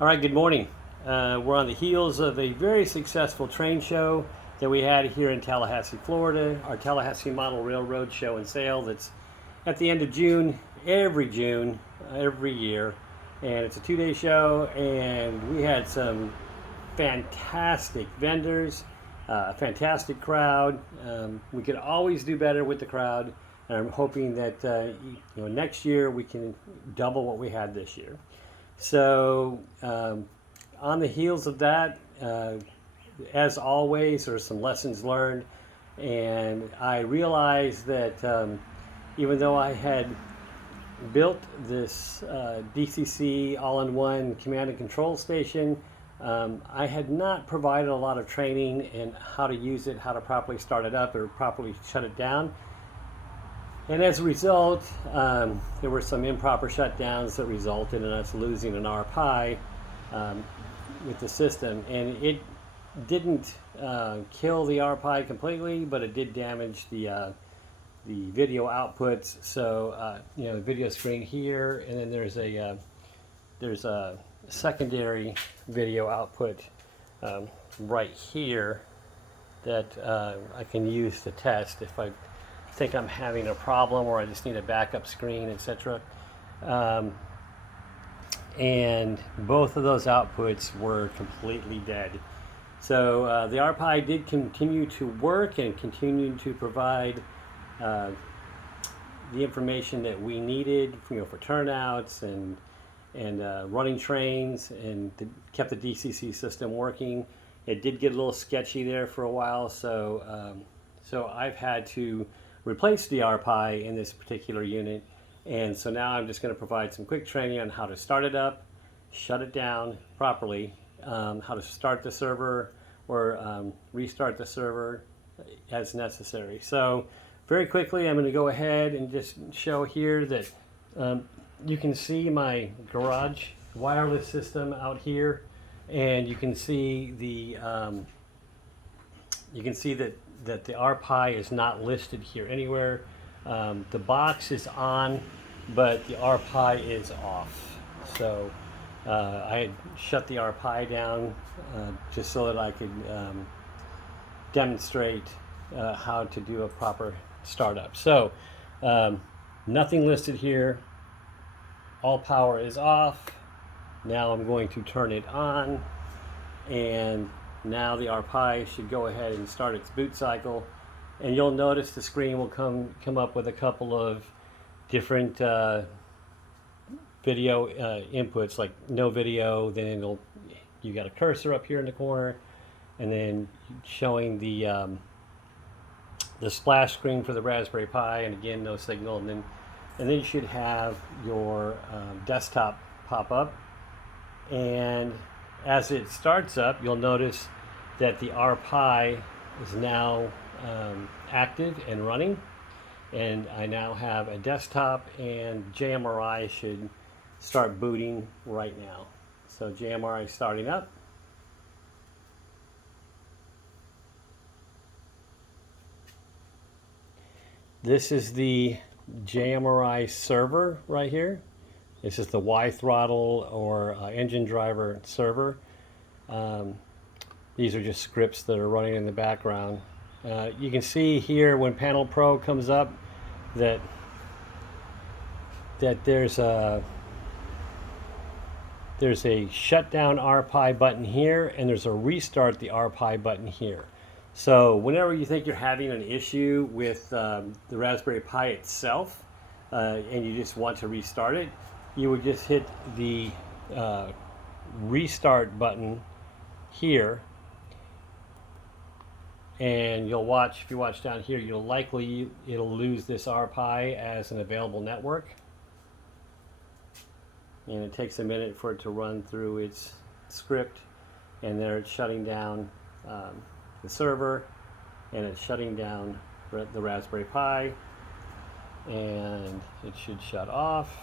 All right, good morning. We're on the heels of a very successful train show that we had here in Tallahassee, Florida, our Tallahassee Model Railroad Show and Sale that's at the end of June, every year. And it's a 2-day show, and we had some fantastic vendors, a fantastic crowd. We could always do better with the crowd, and I'm hoping that next year we can double what we had this year. So on the heels of that, as always, there are some lessons learned, and I realized that even though I had built this DCC all-in-one command and control station, I had not provided a lot of training in how to use it, how to properly start it up or properly shut it down. And as a result, there were some improper shutdowns that resulted in us losing an RPI with the system. And it didn't kill the RPI completely, but it did damage the video outputs. So the video screen here, and then there's a secondary video output right here that I can use to test if I think I'm having a problem or I just need a backup screen, etc. And both of those outputs were completely dead. So the RPI did continue to work and continue to provide the information that we needed, for turnouts and running trains, and kept the DCC system working. It did get a little sketchy there for a while, so I've had to replace the RPI in this particular unit, and so now I'm just going to provide some quick training on how to start it up, shut it down properly, how to start the server or restart the server as necessary. So very quickly, I'm going to go ahead and just show here that you can see my garage wireless system out here, and you can see that the RPI is not listed here anywhere. The box is on, but the RPI is off. So I had shut the RPI down just so that I could demonstrate how to do a proper startup. So nothing listed here. All power is off. Now I'm going to turn it on, and now the RPI should go ahead and start its boot cycle, and you'll notice the screen will come up with a couple of different video inputs, like no video. Then you got a cursor up here in the corner, and then showing the splash screen for the Raspberry Pi, and again no signal, and then you should have your desktop pop up. And as it starts up, you'll notice that the RPI is now active and running, and I now have a desktop, and JMRI should start booting right now. So JMRI is starting up. This is the JMRI server right here. This is the Y throttle or engine driver server. These are just scripts that are running in the background. You can see here when Panel Pro comes up that there's a shutdown RPI button here, and there's a restart the RPI button here. So whenever you think you're having an issue with the Raspberry Pi itself, and you just want to restart it, you would just hit the restart button here, and you'll watch, if you watch down here, it'll lose this RPI as an available network, and it takes a minute for it to run through its script, and there it's shutting down the server, and it's shutting down the Raspberry Pi, and it should shut off,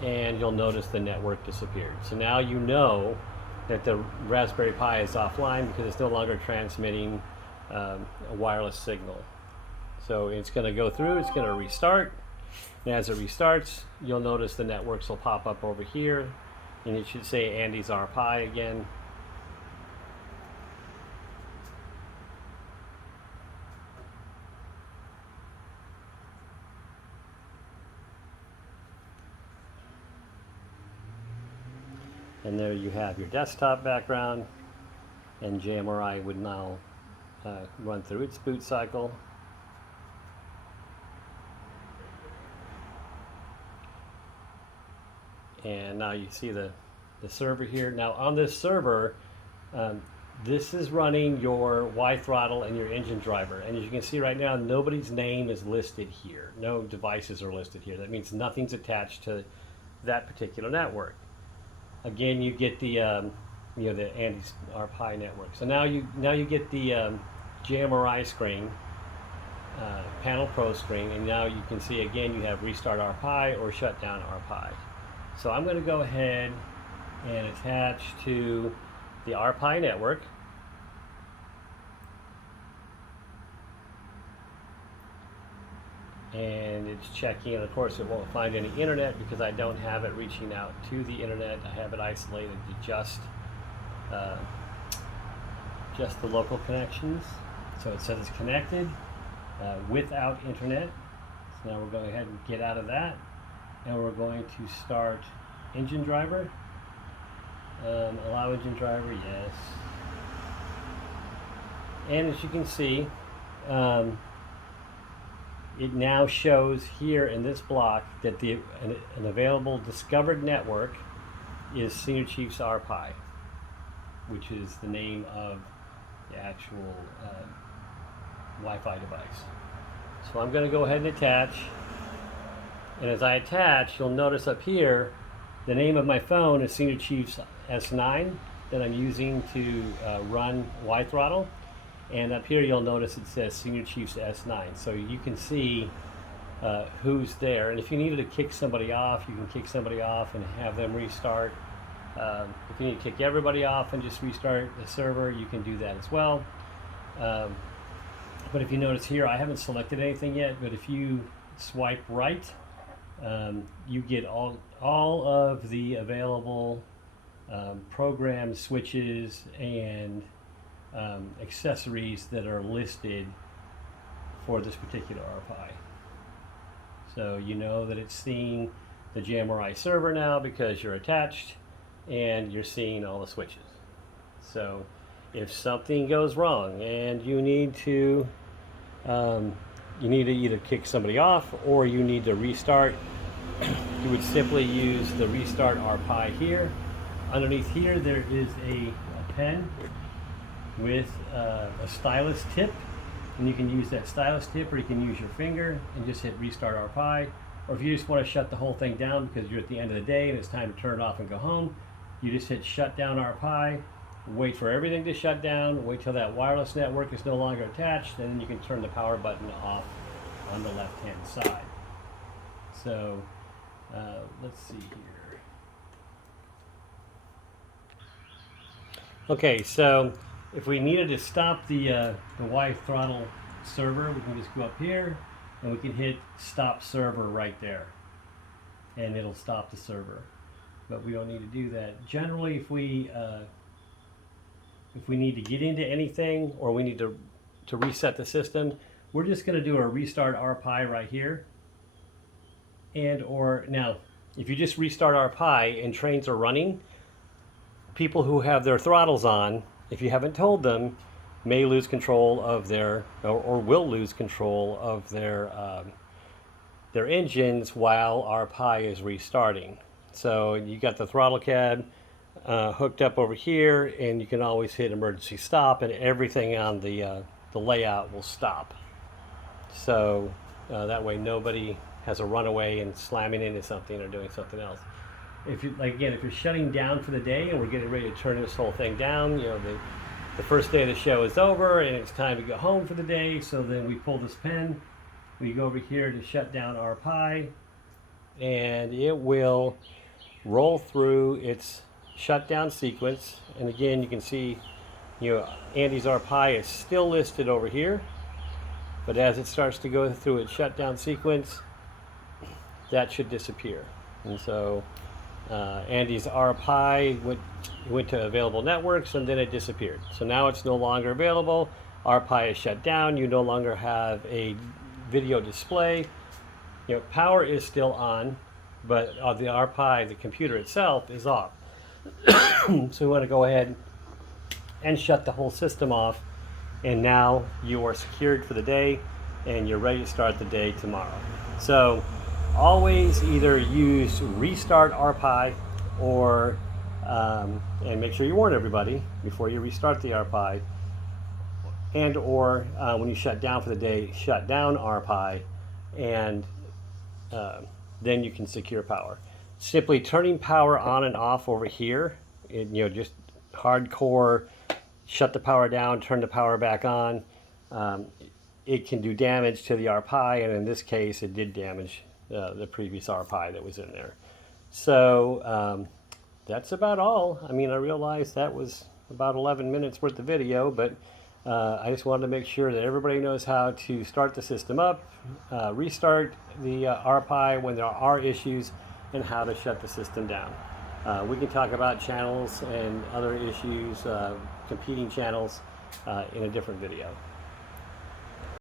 and you'll notice the network disappeared. So now you know that the Raspberry Pi is offline because it's no longer transmitting a wireless signal. So it's going to go through, it's going to restart, And as it restarts, you'll notice the networks will pop up over here, and it should say Andy's RPi again. And there you have your desktop background, and JMRI would now run through its boot cycle. And now you see the server here. Now on this server, this is running your Y throttle and your engine driver. And as you can see right now, nobody's name is listed here. No devices are listed here. That means nothing's attached to that particular network. Again, you get the the Andy's RPi network. So now you get the JMRI screen, Panel Pro screen, and now you can see again you have Restart RPi or Shutdown RPi. So I'm going to go ahead and attach to the RPi network. And it's checking, and of course it won't find any internet because I don't have it reaching out to the internet. I have it isolated to just the local connections. So it says it's connected without internet. So now we're going ahead and get out of that. And we're going to start engine driver. Allow engine driver, yes. And as you can see, it now shows here in this block that an available discovered network is Senior Chief's RPi, which is the name of the actual Wi-Fi device. So I'm going to go ahead and attach. And as I attach, you'll notice up here, the name of my phone is Senior Chief's S9 that I'm using to run Y throttle. And up here, you'll notice it says Senior Chief's S9. So you can see who's there. And if you needed to kick somebody off, you can kick somebody off and have them restart. If you need to kick everybody off and just restart the server, you can do that as well. But if you notice here, I haven't selected anything yet, but if you swipe right, you get all of the available programs, switches, and accessories that are listed for this particular RPi. So you know that it's seeing the JMRI server now because you're attached, and you're seeing all the switches. So if something goes wrong and you need to either kick somebody off or you need to restart, you would simply use the Restart RPi here. Underneath here there is a pen with a stylus tip, and you can use that stylus tip, or you can use your finger and just hit Restart RPi. Or if you just want to shut the whole thing down because you're at the end of the day and it's time to turn it off and go home, you just hit Shutdown RPi, wait for everything to shut down, wait till that wireless network is no longer attached, and then you can turn the power button off on the left hand side. So let's see here. Okay, so if we needed to stop the Y throttle server, we can just go up here and we can hit Stop Server right there, and it'll stop the server. But we don't need to do that. Generally, if we need to get into anything or we need to reset the system, we're just going to do a Restart RPi right here. Now, if you just restart RPi and trains are running, people who have their throttles on, if you haven't told them, may lose control of their, or will lose control of their engines while RPi is restarting. So you got the throttle cab hooked up over here, and you can always hit emergency stop, and everything on the layout will stop. So that way nobody has a runaway and slamming into something or doing something else. If you if you're shutting down for the day and we're getting ready to turn this whole thing down, the first day of the show is over and it's time to go home for the day. So then we pull this pen, we go over here to Shutdown RPi, and it will roll through its shutdown sequence. And again, you can see, Andy's RPi is still listed over here, but as it starts to go through its shutdown sequence, that should disappear. And so Andy's RPi went to available networks, and then it disappeared. So now it's no longer available. RPi is shut down. You no longer have a video display. Power is still on, but the RPi, the computer itself, is off. So we want to go ahead and shut the whole system off, and now you are secured for the day and you're ready to start the day tomorrow. So always either use restart RPi or and make sure you warn everybody before you restart the RPi, and or when you shut down for the day, shut down RPi, and then you can secure power. Simply turning power on and off over here, just hardcore, shut the power down, turn the power back on. It can do damage to the RPi, and in this case, it did damage the previous RPi that was in there. So that's about all. I mean, I realized that was about 11 minutes worth of video, but I just wanted to make sure that everybody knows how to start the system up, restart the RPi when there are issues, and how to shut the system down. We can talk about channels and other issues, competing channels, in a different video.